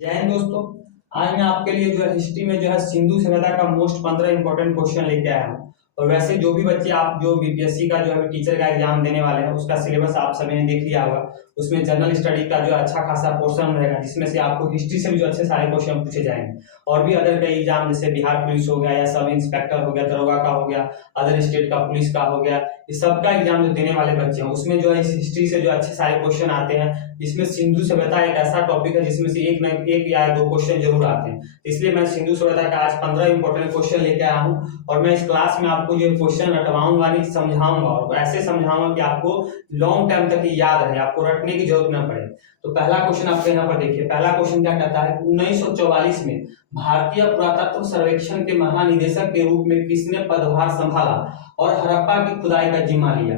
जय हिंद दोस्तों। आज मैं आपके लिए जो है हिस्ट्री में जो है सिंधु सभ्यता का मोस्ट 15 इंपॉर्टेंट क्वेश्चन लेके आया हूँ। और वैसे जो भी बच्चे आप जो बीपीएससी का जो है टीचर का एग्जाम देने वाले हैं उसका सिलेबस आप सभी ने देख लिया होगा। उसमें जनरल स्टडी का जो अच्छा खासा पोर्शन रहेगा जिसमें से आपको हिस्ट्री से भी जो अच्छे सारे क्वेश्चन पूछे जाएंगे। और भी अदर कई एग्जाम जैसे बिहार पुलिस हो गया या सब इंस्पेक्टर हो गया, दरोगा का हो गया, अदर स्टेट का पुलिस का हो गया, इस सब का एग्जाम जो देने वाले बच्चे हैं उसमें जो है इस हिस्ट्री से जो अच्छे सारे क्वेश्चन आते हैं। इसमें सिंधु सभ्यता एक ऐसा टॉपिक है जिसमें से एक न एक या दो क्वेश्चन जरूर आते हैं। इसलिए मैं सिंधु सभ्यता का आज 15 इंपॉर्टेंट क्वेश्चन लेके आया हूँ और मैं इस क्लास में आपको जो क्वेश्चन रटवाऊंगा नहीं, समझाऊंगा और ऐसे समझाऊंगा कि आपको लॉन्ग टाइम तक याद रहे, आपको रटने की जरूरत न पड़े। तो पहला क्वेश्चन आपके यहाँ पर देखिए। पहला क्वेश्चन क्या कहता है, 1944 में भारतीय पुरातत्व सर्वेक्षण के महानिदेशक के रूप में किसने पदभार संभाला और हड़प्पा की खुदाई का जिम्मा लिया।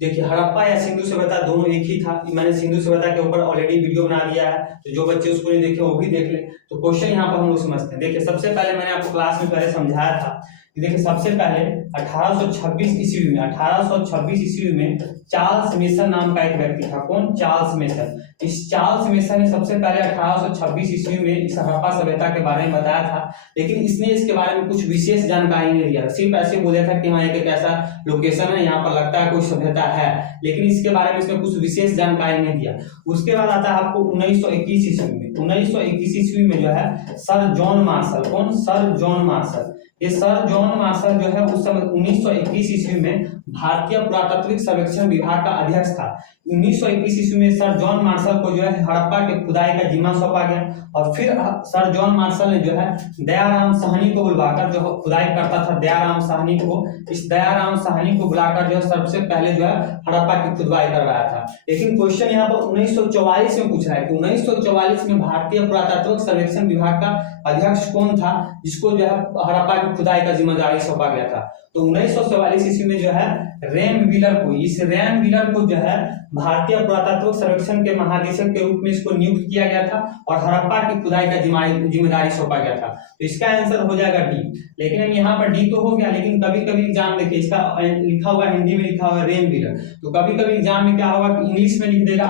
देखिए, हड़प्पा या सिंधु सभ्यता दोनों एक ही था। मैंने सिंधु सभ्यता के ऊपर ऑलरेडी वीडियो बना दिया है, तो जो बच्चे उसको नहीं देखे वो भी देख ले। तो क्वेश्चन यहाँ पर हम लोग समझते हैं। देखिए, सबसे पहले मैंने आपको क्लास में पहले समझाया था कि देखिए सबसे पहले 1826 ईस्वी में चार्ल्स मेसन नाम का एक व्यक्ति था। कौन? Charles mason. इस चार्ल्स मेसन ने सबसे पहले 1826 ईस्वी में इस हड़प्पा सभ्यता के बारे में बताया था, लेकिन इसने इसके बारे में कुछ विशेष जानकारी नहीं दिया। सिर्फ ऐसे बोला था कि हाँ एक ऐसा लोकेशन है, यहाँ पर लगता है कोई सभ्यता है, लेकिन इसके बारे में इसने कुछ विशेष जानकारी नहीं दिया। उसके बाद आता है आपको 1921 ईस्वी में। 1921 ईस्वी में जो है सर जॉन मार्शल। कौन? Sir John Marshall. ये सर जॉन मार्शल जो है उस समय 1921 ईस्वी में भारतीय पुरातात्विक सर्वेक्षण विभाग का अध्यक्ष था। 1921 ईस्वी में सर जॉन मार्शल को जो है हड़प्पा के खुदाई का जिम्मा सौंपा गया और फिर सर जॉन मार्शल ने जो है दयाराम साहनी को बुलवाकर, जो खुदाई करता था दयाराम साहनी को, इस दयाराम साहनी को बुलाकर जो है सबसे पहले जो है हड़प्पा की खुदाई करवाया था। लेकिन क्वेश्चन यहाँ पर 1944 में पूछ रहा है कि 1944 में भारतीय पुरातात्विक सर्वेक्षण विभाग का अध्यक्ष कौन था जिसको जो है हड़प्पा की खुदाई का जिम्मेदारी सौंपा गया था। तो 1944 ईस्वी में जो है रैम व्हीलर को, इस रैम व्हीलर को जो है भारतीय पुरातत्व सर्वेक्षण के महानिदेशक के रूप में इसको नियुक्त किया गया था और हड़प्पा की खुदाई का जिम्मेदारी सौंपा गया था। तो इसका आंसर हो जाएगा डी। लेकिन यहाँ पर डी तो हो गया, लेकिन कभी कभी एग्जाम देखिए इसका लिखा हुआ हिंदी में लिखा हुआ रैम व्हीलर, तो कभी कभी एग्जाम में क्या होगा कि इंग्लिश में लिख देगा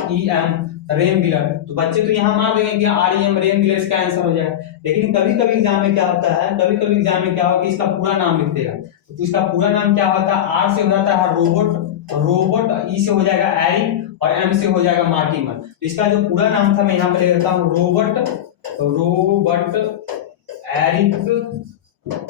REM रेम व्हीलर। तो बच्चे तो यहाँ मान देंगे कि REM रेम व्हीलर इसका आंसर हो जाएगा। लेकिन कभी कभी एग्जाम में क्या होता है, कभी कभी एग्जाम में क्या होगा कि इसका पूरा नाम लिख देगा। तो इसका पूरा नाम क्या होता है? R से हो जाता है रोबोट, E से हो जाएगा एरिक और M से हो जाएगा मार्टिमर। तो इसका जो पूरा नाम था मैं यहाँ पे ले लेता हूँ, रोबर्ट एरिक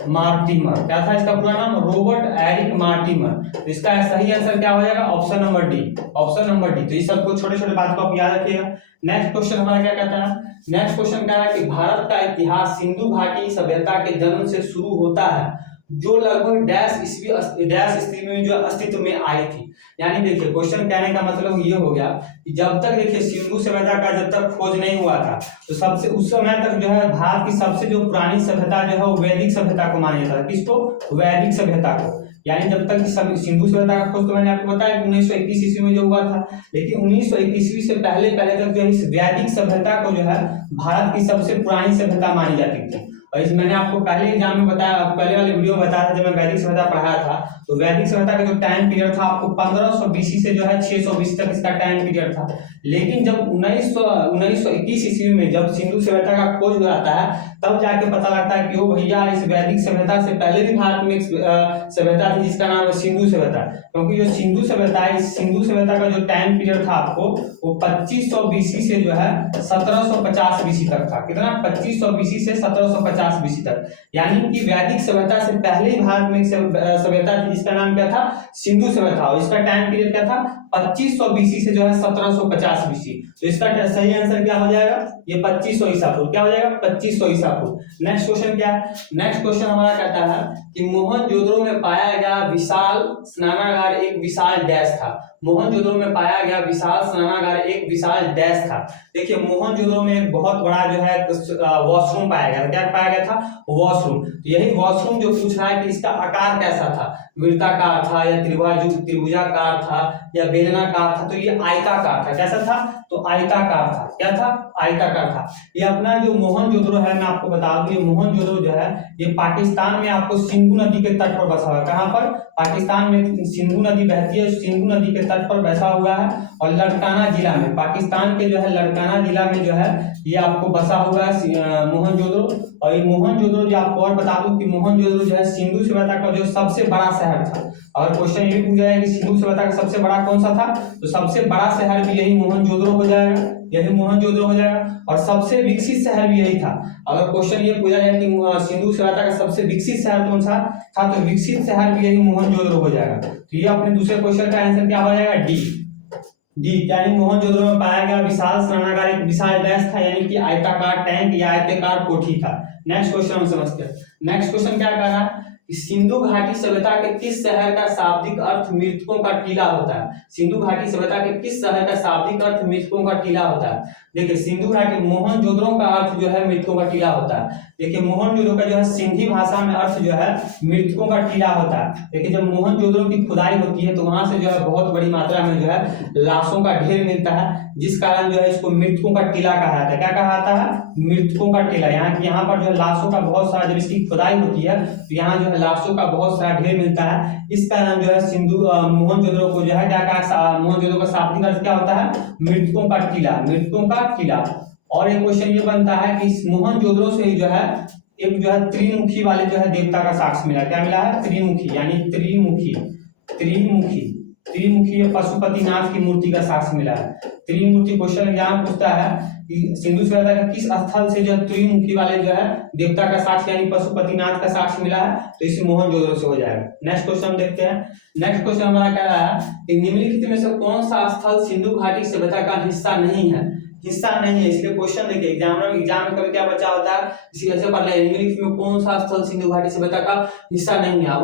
मार्टिमर। क्या था इसका पूरा नाम? Robert Eric Mortimer. तो इसका सही आंसर क्या हो जाएगा? Option number D. Option number D. तो ये सबको छोटे छोटे बात को आप याद रखिएगा। नेक्स्ट क्वेश्चन हमारा क्या कहता है? नेक्स्ट क्वेश्चन कह रहा है कि भारत का इतिहास सिंधु घाटी सभ्यता के जन्म से शुरू होता है जो लगभग डैश ईस्वी में जो अस्तित्व में आई थी। यानी देखिए क्वेश्चन कहने का मतलब ये हो गया कि जब तक देखिए सिंधु सभ्यता का जब तक खोज नहीं हुआ था तो सबसे उस समय तक जो है भारत की सबसे जो पुरानी सभ्यता जो है वो वैदिक सभ्यता को माना जाता था। किसको? वैदिक सभ्यता को। यानी जब तक सिंधु सभ्यता का खोज तो मैंने आपको बताया कि 1921 ईस्वी में जो हुआ था, लेकिन 1921 ईस्वी से पहले तक जो इस वैदिक सभ्यता को जो है भारत की सबसे पुरानी सभ्यता मानी जाती थी। और इस मैंने आपको पहले एग्जाम में बताया, पहले वाले वीडियो में बताया था जब मैं वैदिक सभ्यता पढ़ाया था, तो वैदिक सभ्यता का जो टाइम पीरियड था आपको 1500 BC से जो है 600 BC तक इसका टाइम पीरियड था। लेकिन जब 1921 ईस्वी में जब सिंधु सभ्यता का खोज हो जाता है तब जाके पता लगता है कि ओ भैया इस वैदिक सभ्यता से पहले भी भारत में एक सभ्यता थी जिसका नाम है सिंधु सभ्यता। क्योंकि जो सिंधु सभ्यता है, इस सिंधु सभ्यता का जो टाइम पीरियड था आपको वो 2500 BC से जो है 1750 BC तक था। कितना? 2500 BC से 1750 BC तक। यानी कि वैदिक सभ्यता से पहले ही भारत में एक सभ्यता थी जिसका नाम क्या था? सिंधु सभ्यता। और इसका टाइम पीरियड क्या था? 2500 BC से जो है 1750 BC। तो इसका सही आंसर क्या हो जाएगा? ये 2500 ईसा पूर्व। क्या हो जाएगा? 2500 ईसा पूर्व। नेक्स्ट क्वेश्चन क्या है? नेक्स्ट क्वेश्चन हमारा कहता है कि मोहनजोदड़ो में पाया गया विशाल स्नानागार एक विशाल डैश था। मोहनजोदड़ो में पाया गया विशाल स्नानागार एक विशाल डैश था। देखिए मोहनजोदड़ो में एक बहुत बड़ा जो है वॉशरूम पाया गया। क्या पाया गया था? वॉशरूम। तो यही वॉशरूम जो पूछ रहा है कि इसका आकार कैसा था, वृत्ताकार था या त्रिभुजाकार था या बेलनाकार था। तो ये आयताकार था। कैसा था? तो आयताकार था। क्या था? आयताकार था। ये अपना जो मोहनजोदड़ो है, मैं आपको बता दूं, ये मोहनजोदड़ो जो है ये पाकिस्तान में आपको सिंधु नदी के तट पर बसा हुआ है। कहाँ पर? पाकिस्तान में सिंधु नदी बहती है, सिंधु नदी के तट पर बसा हुआ है और लड़काना जिला में, पाकिस्तान के जो है लड़काना जिला में जो है ये आपको बसा हुआ है मोहनजोदड़ो। और ये मोहनजोदड़ो जो आपको और बता दूं कि मोहनजोदड़ो जो है सिंधु सभ्यता का जो सबसे बड़ा शहर था। और क्वेश्चन ये पूछा जाए कि सिंधु सभ्यता का सबसे बड़ा कौन सा था, तो सबसे बड़ा शहर भी यही मोहनजोदड़ो हो जाएगा, यही मोहनजोदड़ो हो जाएगा। और सबसे विकसित शहर भी यही था। अगर क्वेश्चन ये पूछा जाए कि सिंधु सभ्यता का सबसे विकसित शहर कौन सा था, तो विकसित शहर भी यही मोहनजोदड़ो हो जाएगा। तो ये अपने दूसरे क्वेश्चन का आंसर क्या हो जाएगा? डी, यानी मोहनजोदड़ो में पाया गया विशाल स्नानागार एक विशाल डैश था, यानी कि आयताकार टैंक या आयताकार कोठी था। नेक्स्ट क्वेश्चन हम समझते हैं। नेक्स्ट क्वेश्चन क्या कह रहा है कि सिंधु घाटी सभ्यता के किस शहर का शाब्दिक अर्थ मृतकों का टीला होता है? सिंधु घाटी सभ्यता के किस शहर का शाब्दिक अर्थ मृतकों का टीला होता है? देखिए सिंधु घाटी, मोहनजोदड़ो का अर्थ जो है मृतकों का टीला होता है। देखिए मोहनजोदड़ो का जो है सिंधी भाषा में अर्थ जो है मृतकों का टीला होता है। देखिए जब मोहनजोदड़ो की खुदाई होती है तो वहां से जो है बहुत बड़ी मात्रा में जो है लाशों का ढेर मिलता है, जिस कारण जो है इसको मृतकों का टीला कहा जाता है। क्या कहा जाता है? मृतकों का टीला। यहाँ पर जो है लाशों का बहुत सारा, जब इसकी खुदाई होती है तो यहाँ जो है लाशों का बहुत सारा ढेर मिलता है। इस कारण जो है मोहनजोदड़ो को जो है क्या कहा, मोहनजोदड़ो का शाब्दिक अर्थ क्या होता है? मृतकों का टीला, मृतकों का टीला। और एक क्वेश्चन ये बनता है कि इस मोहनजोदड़ो से ही जो है एक जो है त्रिमुखी वाले जो है देवता का साक्ष्य मिला। क्या मिला है? त्रिमुखी, यानी त्रिमुखी, त्रिमुखी, त्रिमुखी पशुपतिनाथ की मूर्ति का साक्ष्य मिला है। त्रिमूर्ति क्वेश्चन एग्जाम पूछता है कि सिंधु सभ्यता का किस स्थल से जो त्रिमुखी वाले जो है देवता का साक्ष्य यानी पशुपतिनाथ का साक्ष्य मिला है, तो इसे मोहनजोदड़ो से हो जाएगा। नेक्स्ट क्वेश्चन हम देखते हैं। नेक्स्ट क्वेश्चन हमारा क्या रहा है कि निम्नलिखित में से कौन सा स्थल सिंधु घाटी सभ्यता का हिस्सा नहीं है? हिस्सा नहीं है, इसलिए क्वेश्चन देखिए एग्जाम में कभी क्या बचा होता है, इसी ऐसे पढ़ ले निम्नलिखित में कौन सा स्थल सिंधु घाटी सभ्यता का हिस्सा नहीं है।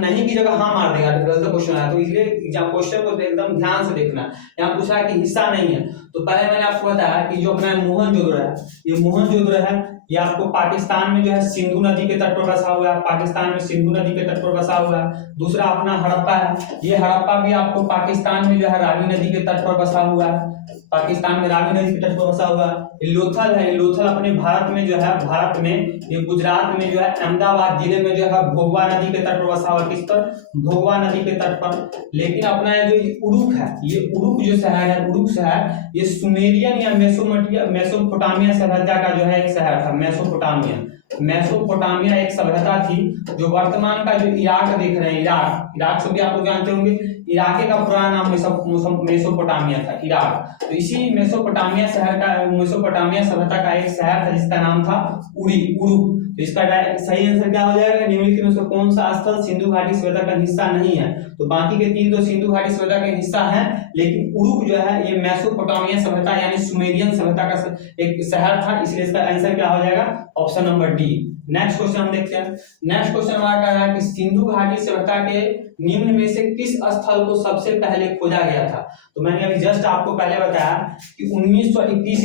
नहीं की जगह हाँ मार देगा, गलत क्वेश्चन आया, तो इसलिए एग्जाम क्वेश्चन को एकदम ध्यान से देखना। यहाँ पूछा है कि हिस्सा नहीं है, तो पहले मैंने आपको बताया कि जो अपना मोहनजोदड़ो है, ये मोहनजोदड़ो है, ये आपको पाकिस्तान में जो है सिंधु नदी के तट पर बसा हुआ है, पाकिस्तान में सिंधु नदी के तट पर बसा हुआ है। दूसरा अपना हड़प्पा है, ये हड़प्पा भी आपको पाकिस्तान में जो है रावी नदी के तट पर बसा हुआ है, पाकिस्तान में रावी नदी के तट पर बसा हुआ है। लोथल है, लोथल अपने भारत में जो है, भारत में ये गुजरात में जो है अहमदाबाद जिले में जो है भोगवा नदी के तट पर बसा हुआ है। किस पर? भोगवा नदी के तट पर। लेकिन अपना जो उरुक है, ये उरुक जो शहर है, उरुक शहर ये सुमेरियन या मेसोपोटामिया सभ्यता का जो है एक शहर था। मेसोपोटामिया एक सभ्यता थी जो वर्तमान का जो इराक देख रहे हैं, इराक से भी आप लोग जानते होंगे, इराक का पुराना नाम मेसोपोटामिया था, इराक। तो इसी मेसोपोटामिया सभ्यता का एक शहर था जिसका नाम था उरुक। तो इसका सही आंसर क्या हो जाएगा? निम्नलिखित में से कौन सा स्थल सिंधु घाटी सभ्यता का हिस्सा नहीं है? तो बाकी के तीन तो सिंधु घाटी सभ्यता का हिस्सा है, लेकिन उरुक जो है ये मेसोपोटामिया सभ्यता यानी सुमेरियन सभ्यता का एक शहर था, इसलिए इसका आंसर क्या हो जाएगा? Option number D. Next question हम देखते हैं। नेक्स्ट क्वेश्चन हमारा क्या है कि सिंधु घाटी सभ्यता के निम्न में से किस स्थल को सबसे पहले खोजा गया था? तो मैंने अभी जस्ट आपको पहले बताया कि 1921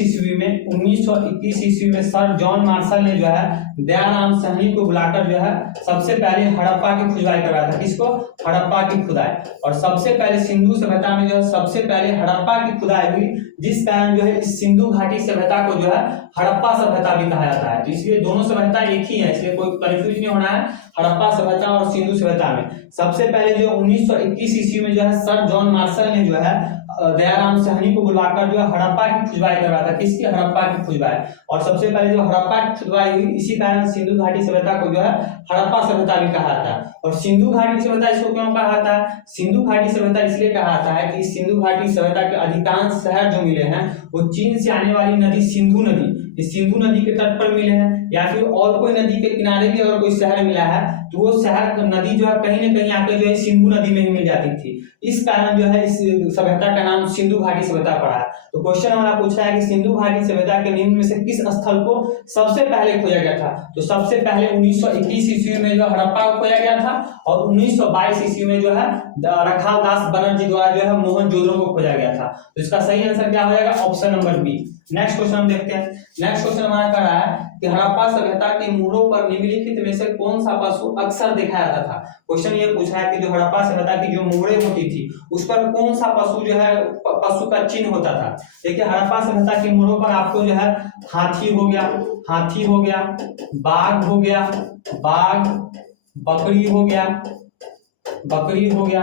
ईस्वी में सर जॉन मार्शल ने जो है दयाराम साहनी को बुलाकर जो है सबसे पहले हड़प्पा की खुदाई करवाया था। किसको? हड़प्पा की खुदाई। और सबसे पहले सिंधु सभ्यता में जो है सबसे पहले हड़प्पा की खुदाई हुई, जिस कारण जो है इस सिंधु घाटी सभ्यता को जो है हड़प्पा सभ्यता भी कहा जाता है। तो इसलिए दोनों सभ्यता एक ही है, इसलिए कोई कंफ्यूज नहीं होना है हड़प्पा सभ्यता और सिंधु सभ्यता में। सबसे पहले जो 1921 ईस्वी में जो है सर जॉन मार्शल ने जो है दयाराम साहनी को बुलाकर जो है हड़प्पा की खुदाई करवाया था। किसकी? हड़प्पा की खुदाई। और सबसे पहले जो हड़प्पा की खुदाई हुई, इसी कारण सिंधु घाटी सभ्यता को जो है हड़प्पा सभ्यता भी कहा जाता है। और सिंधु घाटी सभ्यता इसको क्यों कहा जाता है? सिंधु घाटी सभ्यता इसलिए कहा जाता है कि सिंधु घाटी सभ्यता के अधिकांश शहर जो मिले हैं वो चीन से आने वाली नदी सिंधु नदी, इस सिंधु नदी के तट पर मिले हैं, या फिर और कोई नदी के किनारे भी अगर कोई शहर मिला है तो वो शहर नदी जो है कहीं ना कहीं आके जो है सिंधु नदी में ही मिल जाती थी। इस कारण जो है इस सभ्यता का नाम सिंधु घाटी सभ्यता पड़ा है। तो क्वेश्चन हमारा पूछा है कि सिंधु घाटी सभ्यता के निम्न में से किस स्थल को सबसे पहले खोजा गया था? तो सबसे पहले 1921 ईस्वी में जो हड़प्पा को खोजा गया था, और 1922 ईस्वी में जो है रखाल दास बनर्जी द्वारा जो है मोहनजोदड़ो को खोजा गया था। तो इसका सही आंसर क्या हो जाएगा? Option number B. Next question हम देखते हैं। नेक्स्ट क्वेश्चन हमारा कह रहा है कि हड़प्पा सभ्यता के मूलों पर निम्नलिखित में से कौन सा पशु अक्सर देखा जाता था। क्वेश्चन ये पूछा है कि जो हड़प्पा सभ्यता की जो मोहरें होती थी उस पर कौन सा पशु जो है पशु का चिन्ह होता था। देखिए हड़प्पा सभ्यता की मोहरों पर आपको जो है हाथी हो गया, बाघ हो गया, बकरी हो गया,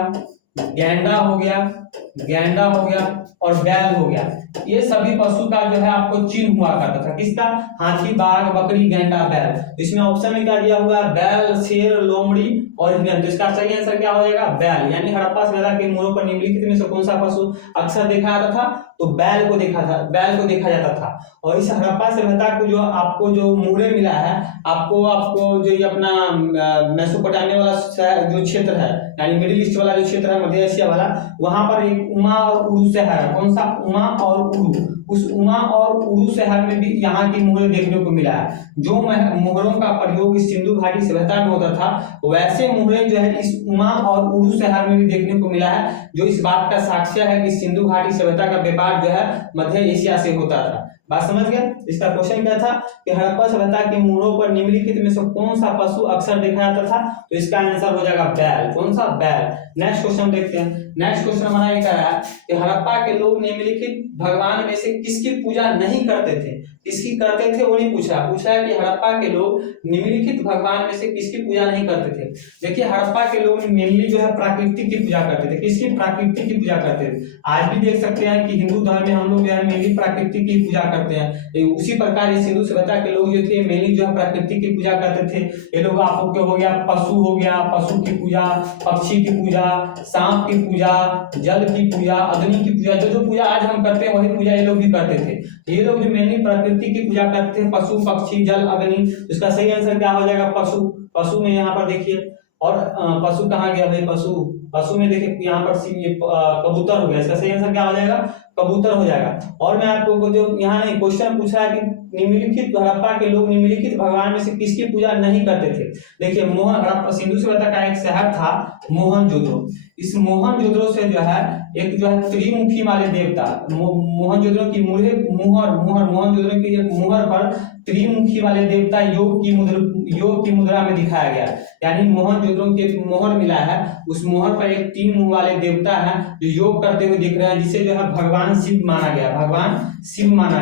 गेंडा हो गया और बैल हो गया। ये सभी पशु का जो है आपको चिन्ह हुआ करता था। किसका? हाथी, बाघ, बकरी, गेंडा, बैल। इसमें ऑप्शन में क्या दिया हुआ है? बैल, शेर, लोमड़ी और हिरण। तो इसका सही आंसर क्या हो जाएगा? बैल। यानी हड़प्पा सभ्यता के मोहरों पर निम्नलिखित में से कौन सा पशु अक्सर देखा जाता था? तो बैल को देखा जाता था। और इस हड़प्पा सभ्यता को जो आपको जो मोहरे मिला है, आपको जो ये अपना मेसोपोटामिया वाला जो क्षेत्र है, यानी मिडिल ईस्ट वाला जो क्षेत्र है, मध्य एशिया वाला, वहां पर एक उमा और उरू शहर है। कौन सा? उमा और उरू। उस उमा और उरू शहर में भी यहाँ की मोहरे देखने को मिला है। जो मोहरों का प्रयोग इस सिंधु घाटी सभ्यता में होता था, वैसे मोहरे जो है इस उमा और उरू शहर में भी देखने को मिला है, जो इस बात का साक्ष्य है कि सिंधु घाटी सभ्यता का व्यापार जो है मध्य एशिया से होता था। बात समझ गए? इसका क्वेश्चन क्या था कि हड़प्पा सभ्यता के मोहरों पर निम्नलिखित में से कौन सा पशु अक्सर देखा जाता था? तो इसका आंसर हो जाएगा बैल। कौन सा? बैल। नेक्स्ट क्वेश्चन देखते हैं। नेक्स्ट क्वेश्चन हमारा ये कह रहा है कि हड़प्पा के लोग निम्नलिखित भगवान में से किसकी पूजा नहीं करते थे? किसकी करते थे वो नहीं पूछा है कि हड़प्पा के लोग निम्नलिखित भगवान में से किसकी पूजा नहीं करते थे। देखिए हड़प्पा के लोग मेनली जो है प्रकृति की पूजा करते थे। किसकी? प्रकृति की पूजा करते थे। आज भी देख सकते हैं कि हिंदू धर्म में हम लोग जो है मेनली प्रकृति की पूजा करते हैं। उसी प्रकार ये सिंधु सभ्यता के लोग जो थे मेनली जो है प्रकृति की पूजा करते थे। ये लोग आपको हो गया पशु हो गया, पशु की पूजा, पक्षी की पूजा, सांप की पूजा, जल की पूजा, अग्नि की पूजा, जो पूजा आज हम करते हैं वही पूजा ये लोग भी करते थे। ये लोग जो मेनली प्रकृति की पूजा करते थे, पशु, पक्षी, जल, अग्नि। इसका सही आंसर क्या हो जाएगा? पशु। पशु में यहाँ पर देखिए, और पशु कहाँ गया भाई? पशु में देखिए यहाँ पर कबूतर हो गया। इसका सही आंसर क्या हो जाएगा? कबूतर हो जाएगा। और मैं आपको जो यहाँ नहीं क्वेश्चन पूछा है कि निम्नलिखित हड़प्पा के लोग निम्नलिखित भगवान में से किसकी पूजा नहीं करते थे। देखिए हड़प्पा सिंधु सभ्यता का एक शहर था मोहनजोदड़ो। इस मोहनजोदड़ो से जो है एक जो है त्रिमुखी वाले देवता, मोहनजोदड़ो की मोहनजोदड़ो की एक मुहर पर त्रिमुखी वाले देवता योग की मुद्रा में दिखाया गया। यानी मोहनजोदड़ो के एक मोहर मिला है, उस मोहर पर एक 3 मुंह वाले देवता है जो योग करते हुए दिख रहे हैं, जिसे जो है भगवान शिव माना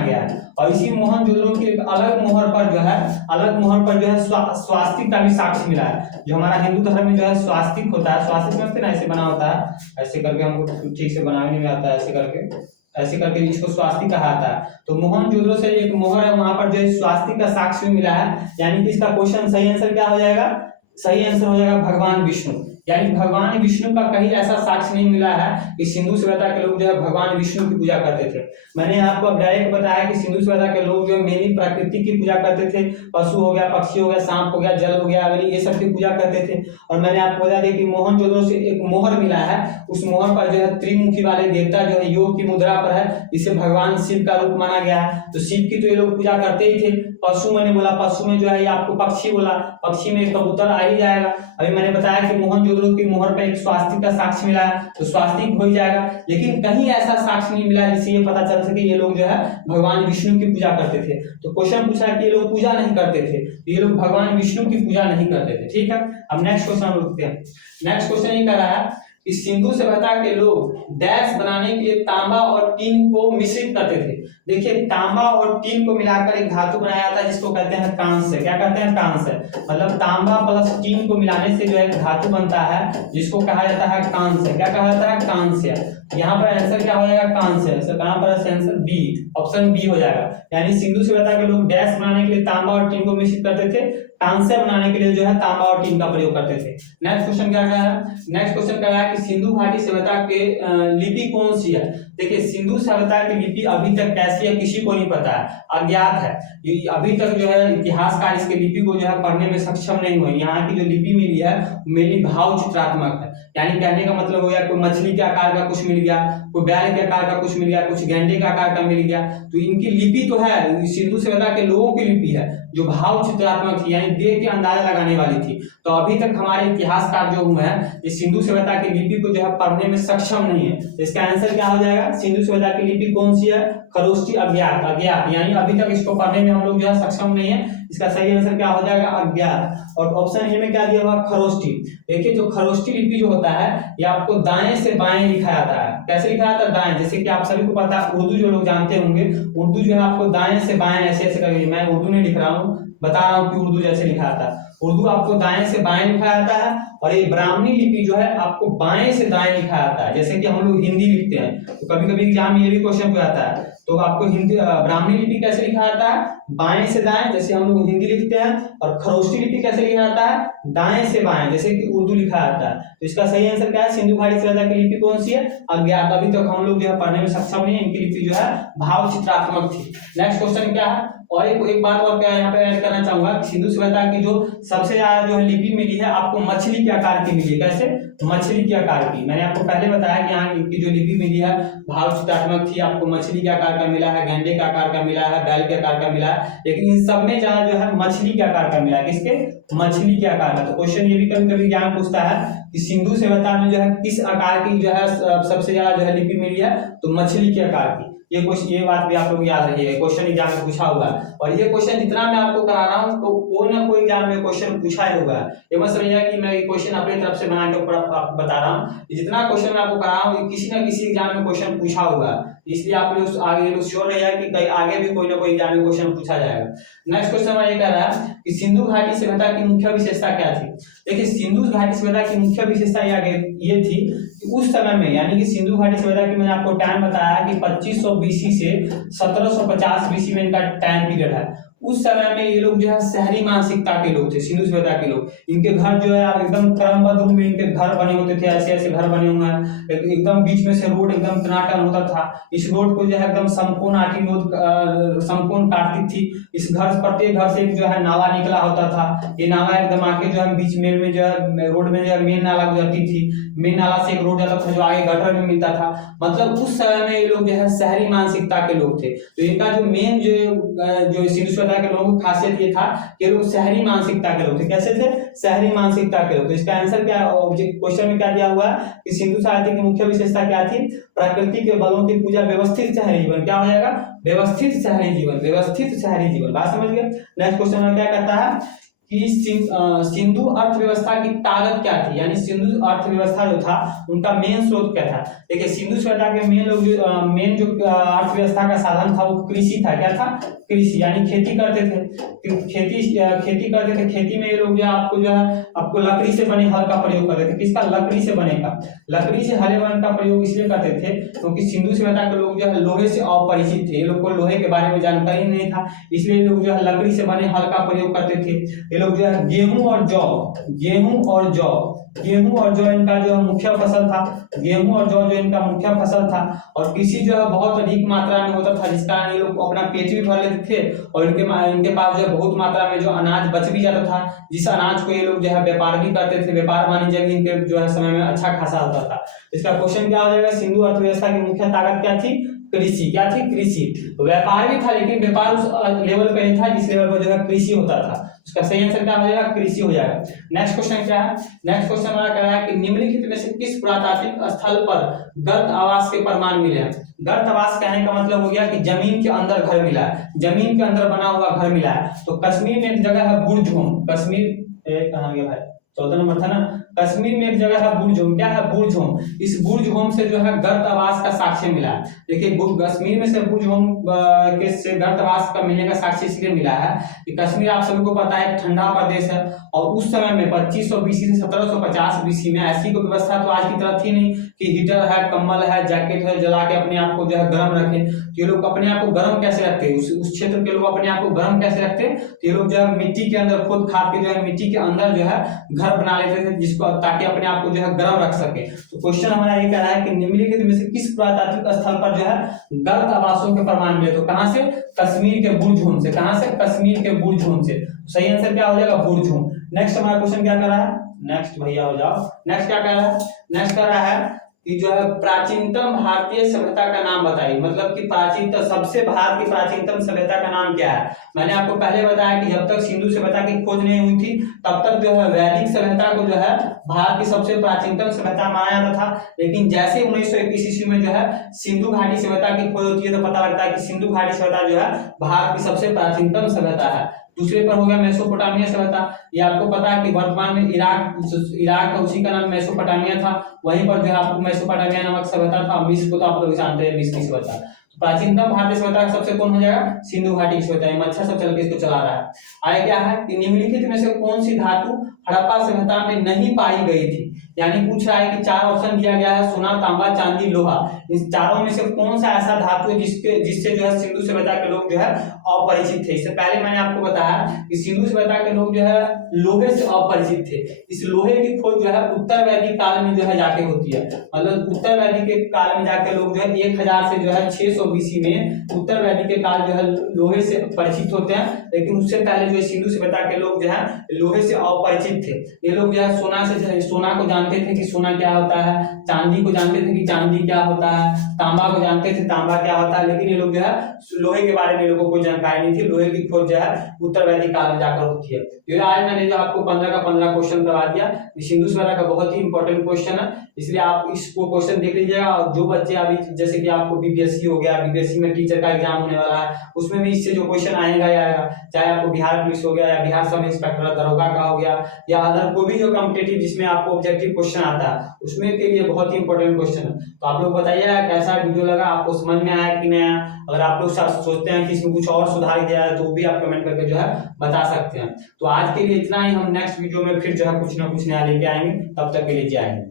गया है। और इसी मोहनजोदड़ो की एक अलग मोहर पर जो है स्वास्तिक का भी साक्ष्य मिला है। जो हमारा हिंदू धर्म में जो है स्वास्तिक होता है, स्वास्तिक समझते ना, ऐसे बना होता है, ऐसे करके हमको ठीक से बनाने में आता है, ऐसे करके इसको स्वास्तिक कहा जाता है। तो मोहनजोदड़ो से एक मोहर है, वहां पर जो है स्वास्तिक का साक्ष्य मिला है। यानी कि इसका क्वेश्चन सही आंसर क्या हो जाएगा? सही आंसर हो जाएगा भगवान विष्णु। यानी भगवान विष्णु का कहीं ऐसा साक्ष्य नहीं मिला है कि सिंधु सभ्यता के लोग जो है भगवान विष्णु की पूजा करते थे। मैंने आपको अब डायरेक्ट बताया कि सिंधु सभ्यता के लोग जो मेनली प्रकृति की पूजा करते थे। पशु हो गया, पक्षी हो गया, सांप हो गया, जल हो गया, ये सब की पूजा करते थे। और मैंने आपको बता दिया कि मोहनजोदड़ो से एक मोहर मिला है, उस मोहर पर जो है त्रिमुखी वाले देवता जो है योग की मुद्रा पर है, इसे भगवान शिव का रूप माना गया है। तो शिव की तो ये लोग पूजा करते ही थे। पशु मैंने बोला, पशु में जो है आपको पक्षी बोला, पक्षी में कबूतर आ ही जाएगा। अभी मैंने बताया कि मोहनजोदड़ो की मोहर पर एक स्वास्तिक का साक्ष्य मिला है, तो स्वास्तिक हो ही जाएगा। लेकिन कहीं ऐसा साक्ष्य नहीं मिला जिससे ये पता चल सके ये लोग जो है भगवान विष्णु की पूजा करते थे। तो क्वेश्चन पूछा कि ये लोग पूजा नहीं करते थे, तो ये लोग भगवान विष्णु की पूजा नहीं करते थे। ठीक है, अब नेक्स्ट क्वेश्चन रुकते हैं। नेक्स्ट क्वेश्चन ये कह रहा है कि सिंधु सभ्यता के लोग डैश बनाने के लिए तांबा और टीन को मिश्रित करते थे। देखिए तांबा और टीन को मिलाकर एक धातु बनाया जाता है जिसको कहते हैं कांस्य। क्या कहते हैं? कांस्य। मतलब तांबा प्लस टीन को मिलाने से जो है धातु बनता है जिसको कहा जाता है कांस्य। क्या कहा जाता है? कांस्य। यहाँ पर आंसर क्या हो जाएगा? कांस्य। कहां पर आंसर? बी, ऑप्शन बी हो जाएगा। यानी सिंधु सभ्यता के लोग डैश बनाने के लिए तांबा और टीन को मिश्रित करते थे, कांस्य बनाने के लिए जो है तांबा और टीन का प्रयोग करते थे। नेक्स्ट क्वेश्चन क्या कह रहा है? नेक्स्ट क्वेश्चन कह रहा है कि सिंधु घाटी सभ्यता के लिपि कौन सी है। देखिए सिंधु सभ्यता की लिपि अभी तक कैसी है किसी को नहीं पता है, अज्ञात है। ये अभी तक जो है इतिहासकार इसके लिपि को जो है पढ़ने में सक्षम नहीं हुए। यहाँ की जो लिपि मिली है मेनली भाव चित्रात्मक है, यानी कहने का मतलब हो गया कोई मछली के आकार का कुछ मिल गया, कोई बैल के आकार का कुछ मिल गया, कुछ गेंडे के आकार का मिल गया। तो इनकी लिपि तो है, सिंधु सभ्यता के लोगों की लिपि है जो भाव चित्रात्मक थी, यानी देख के अंदाजा लगाने वाली थी। तो अभी तक हमारे इतिहासकार जो हुए हैं ये सिंधु सभ्यता की लिपि को जो है पढ़ने में सक्षम नहीं है। तो इसका आंसर क्या हो जाएगा, सिंधु सभ्यता की लिपि कौन सी है, खरोष्टी अज्ञात, अज्ञात यानी अभी तक इसको पढ़ने में हम लोग जो है सक्षम नहीं है। इसका सही आंसर क्या हो जाएगा, अज्ञात। और ऑप्शन ए में क्या दिया हुआ, खरोष्टी। देखिए जो खरोष्टी लिपि जो होता है ये आपको दाएं से बाएं लिखा जाता है। कैसे लिखा जाता है, दाएं, जैसे कि आप सभी को पता है उर्दू जो लोग जानते होंगे, उर्दू जो है आपको दाएं से बाएं ऐसे ऐसे करके, मैं उर्दू नहीं लिख रहा हूँ, बता रहा हूँ कि उर्दू जैसे लिखा जाता है। उर्दू आपको दाएं से बाएं लिखा जाता है, और ये ब्राह्मणी लिपि जो है आपको बाएं से दाएं लिखा जाता है। जैसे कि हम लोग हिंदी लिखते हैं तो कभी कभी एग्जाम में ये भी क्वेश्चन पूछा जाता है, तो आपको हिंदी ब्राह्मणी लिपि कैसे लिखा जाता है, बाएं से दाएं, जैसे हम लोग हिंदी लिखते हैं। और खरोष्टी लिपि कैसे लिखा जाता है, दाएं से बाएं, जैसे कि उर्दू लिखा जाता है। तो इसका सही आंसर क्या है, सिंधु घाटी सभ्यता की लिपि कौन सी है, अज्ञात। अभी तक हम लोग जो है पढ़ने में सक्षम नहीं है, इनकी लिपि जो है भाव चित्रात्मक थी। नेक्स्ट क्वेश्चन क्या है, और एक बात और क्या यहाँ पे ऐड करना चाहूंगा, सिंधु सभ्यता की जो सबसे ज्यादा जो है लिपि मिली है आपको मछली के आकार की मिली है। कैसे, मछली के आकार की। मैंने आपको पहले बताया कि यहाँ की जो लिपि मिली है भाव चित्रात्मक थी, आपको मछली के आकार का मिला है, गेंडे के आकार का मिला है, बैल के आकार का मिला है, लेकिन इन सब में ज्यादा जो है मछली के आकार का मिला है। किसके, मछली के आकार का। तो क्वेश्चन ये भी कभी कभी ज्ञान पूछता है कि सिंधु सभ्यता में जो है किस आकार की जो है सबसे ज्यादा जो है लिपि मिली है, तो मछली के आकार की। ये क्वेश्चन, ये बात भी आप लोग याद रखिएगा, क्वेश्चन एग्जाम में पूछा हुआ है। और ये क्वेश्चन जितना मैं आपको करा रहा हूँ तो कोई ना कोई एग्जाम में क्वेश्चन पूछा ही होगा। ये मत समझिएगा कि मैं क्वेश्चन अपनी तरफ से बना के बता रहा हूँ, जितना क्वेश्चन मैं आपको करा रहा हूँ किसी ना किसी एग्जाम में क्वेश्चन पूछा होगा, इसलिए आप लोग आगे श्योर रहिएगा कि कहीं आगे भी कोई ना कोई एग्जाम में क्वेश्चन पूछा जाएगा। नेक्स्ट क्वेश्चन ये कह रहा है कि सिंधु घाटी सभ्यता की मुख्य विशेषता क्या थी। देखिए सिंधु घाटी सभ्यता की मुख्य विशेषता ये थी कि उस समय में, यानी कि सिंधु घाटी सभ्यता की मैंने आपको टाइम बताया कि 2500 बीसी से 1750 बीसी में इनका टाइम पीरियड है। उस समय में ये लोग जो है शहरी मानसिकता के लोग थे, सिंधु सभ्यता के लोग। इनके घर जो है एकदम क्रमबद्ध रूप में इनके घर बने होते थे, ऐसे ऐसे घर बने हुए हैं, एकदम बीच में से रोड एकदम टनाटन होता था। इस रोड को जो है एकदम संपूर्ण आटी रोड संपूर्ण काटती थी। इस घर, प्रत्येक घर से जो है नाला निकला होता था, ये नाला एकदम आके जो है बीच में जो है रोड में जो है मेन नाला गुजरती थी, मेन नाला से एक रोड जाता था जो आगे गटर में मिलता था। मतलब उस समय में ये लोग जो है शहरी मानसिकता के लोग थे। तो इनका जो मेन जो सिंधु सभ्यता के लोगों की खासियत ये था कि लोग शहरी मानसिकता के लोग थे। कैसे थे, शहरी मानसिकता के लोग। तो इसका आंसर क्या, क्वेश्चन में क्या दिया हुआ है कि सिंधु सभ्यता की मुख्य विशेषता क्या थी, प्रकृति के बलों की पूजा, व्यवस्थित शहरी जीवन। क्या हो जाएगा, व्यवस्थित शहरी जीवन, व्यवस्थित शहरी जीवन। बात समझ गए। नेक्स्ट क्वेश्चन में क्या कहता है कि सिंधु अर्थव्यवस्था की ताकत क्या थी, यानी सिंधु अर्थव्यवस्था जो था उनका मेन स्रोत क्या था। देखिए सिंधु सभ्यता के मेन जो अर्थव्यवस्था का साधन था वो कृषि था। क्या था, कृषि, यानी खेती करते थे। खेती करते थे। खेती में ये लोग जो आपको लकड़ी से बने हल का प्रयोग करते थे। किसका, लकड़ी से बने का, लकड़ी से हले बन का प्रयोग इसलिए करते थे क्योंकि सिंधु सभ्यता के लोग जो है लोहे से अपरिचित थे। ये लोग को लोहे के बारे में जानकारी नहीं था, इसलिए लोग जो है लकड़ी से बने हल का प्रयोग करते थे। लोग जो है गेहूं और जौ इनका जो है मुख्य फसल था। गेहूं और जौ जो इनका मुख्य फसल था। और कृषि जो है बहुत अधिक मात्रा में होता था, जिस कारण ये लोग अपना पेट भी भर लेते थे और इनके पास जो है बहुत मात्रा में जो अनाज बच भी जाता था, जिस अनाज को ये लोग जो है व्यापार भी करते थे। व्यापार वाणिज्य भी इनके जो है समय में अच्छा खासा होता था। इसका क्वेश्चन क्या हो जाएगा, सिंधु अर्थव्यवस्था की मुख्य ताकत क्या थी, कृषि। क्या थी, कृषि। व्यापार भी था लेकिन व्यापार उस लेवल पे नहीं था जिस लेवल पर जो है कृषि होता था। इसका सही आंसर क्या हो जाएगा, कृषि हो जाएगा। नेक्स्ट क्वेश्चन क्या है, नेक्स्ट क्वेश्चन हमारा कह रहा है कि निम्नलिखित में से किस पुरातात्विक स्थल पर गर्त आवास के प्रमाण मिले हैं। गर्त आवास कहने का मतलब हो गया कि जमीन के अंदर घर मिला है, जमीन के अंदर बना हुआ घर मिला है। तो कश्मीर में एक जगह है बुर्जहोम, कश्मीर कहाँ गया भाई, 14 नंबर था ना। कश्मीर में एक जगह है बुर्जहोम। क्या है, बुर्जहोम। इस बुर्जहोम से जो है गर्त आवास का साक्ष्य मिला है। देखिए कश्मीर में से बुर्जहोम के से गर्त आवास का मिलने का साक्ष्य इसलिए मिला है कि कश्मीर आप सभी को पता है ठंडा प्रदेश है, और उस समय में 2500 बीसी से 1750 बीसी में ऐसी कोई व्यवस्था तो आज की तरह थी नहीं कि हीटर है, कंबल है, जैकेट है, जला के अपने आप को जो है गर्म रखें। ये लोग अपने आप को गर्म कैसे रखते, उस क्षेत्र के लोग अपने आप को गर्म कैसे रखते, ये लोग जो है मिट्टी के अंदर खुद खाद के जो है मिट्टी के अंदर जो है घर बना लेते थे, जिसको जिसको ताकि अपने आप को जो है गर्म रख सके। तो क्वेश्चन हमारा ये कह रहा है कि निम्नलिखित में से किस पुरातात्विक स्थल पर जो है गर्त आवासों के प्रमाण मिले? तो कहां से? कश्मीर के बुरजूम से। कहां से? कश्मीर के बुरजूम से। सही आंसर क्या हो जाएगा? बुरजूम। नेक्स्ट हमारा क्वेश्चन क्या कर रहा है? नेक्स्ट भैया हो जाओ। नेक्स्ट क्या कर रहा है? नेक्स्ट कर रहा है कि जो है प्राचीनतम भारतीय सभ्यता का नाम बताइए। मतलब कि प्राचीनतम, सबसे भारत की प्राचीनतम सभ्यता का नाम क्या है? मैंने आपको पहले बताया कि जब तक सिंधु सभ्यता की खोज नहीं हुई थी तब तक जो है वैदिक सभ्यता को जो है भारत की सबसे प्राचीनतम सभ्यता माना जाता था। लेकिन जैसे 1921 ईस्वी में जो है सिंधु घाटी सभ्यता की खोज होती है तो पता लगता है कि सिंधु घाटी सभ्यता जो है भारत की सबसे प्राचीनतम सभ्यता है। दूसरे पर हो गया मेसोपोटामिया सभ्यता। ये आपको पता है कि वर्तमान में इराक का उसी का नाम मेसोपोटामिया था। वहीं पर जो है आपको मेसोपोटामिया नामक सभ्यता था। मिस्र को तो आप लोग जानते हैं, मिस्र की सभ्यता। प्राचीनतम भारतीय सभ्यता का सबसे कौन हो जाएगा? सिंधु घाटी की सभ्यता। मच्छर सब चल के इसको चला रहा है। आगे क्या है कि निम्नलिखित में से कौन सी धातु हड़प्पा सभ्यता में नहीं पाई गई थी? यानी पूछ रहा है कि चार ऑप्शन दिया गया है, सोना, तांबा, चांदी, लोहा। इस चारों में से कौन सा ऐसा धातु है जिससे जो है सिंधु सभ्यता के लोग जो है अपरिचित थे? इससे पहले मैंने आपको बताया कि सिंधु सभ्यता के लोग जो है लोहे से अपरिचित थे। इस लोहे की खोज जो है उत्तर वैदिक काल में जो है जाके होती है। मतलब उत्तर वैदिक के काल में जाके लोग जो है 1000 से जो है 600 बीसी में उत्तर वैदिक के काल जो है लोहे से परिचित होते हैं। लेकिन उससे पहले जो है सिंधु सभ्यता के लोग जो है लोहे से अपरिचित थे। ये लोग जो है सोना को जानते थे कि सोना क्या होता है, चांदी को जानते थे कि चांदी क्या होता है, तांबा को जानते थे तांबा क्या होता है। लेकिन ये लोग जो है लोहे के बारे में लोगों को कोई जानकारी नहीं थी। लोहे की खोज जो है उत्तर वैदिक काल में जाकर होती है। तो आज मैंने जो आपको 15 का 15 क्वेश्चन करवा दिया। सिंधु सभ्यता का बहुत ही इंपॉर्टेंट क्वेश्चन है, इसलिए आप इसको क्वेश्चन देख लीजिएगा। और जो बच्चे अभी जैसे कि आपको बीपीएससी हो गया, बीपीएससी में टीचर का एग्जाम होने वाला है, उसमें भी इससे जो क्वेश्चन आएगा ही आएगा। चाहे आपको बिहार पुलिस हो गया या बिहार सब इंस्पेक्टर दरोगा का हो गया या अदर कोई भी जो कॉम्पिटिटिव जिसमें आपको ऑब्जेक्टिव क्वेश्चन आता है उसमें के लिए बहुत ही इंपॉर्टेंट क्वेश्चन है। तो आप लोग बताइए कैसा वीडियो लगा, आपको समझ में आया कि नहीं आया। अगर आप लोग सोचते हैं कि इसमें कुछ और सुधार किया जाए तो वो भी आप कमेंट करके जो है बता सकते हैं। तो आज के लिए इतना ही। हम नेक्स्ट वीडियो में फिर जो है कुछ ना कुछ नया लेके आएंगे। तब तक के लिए जय हिंद।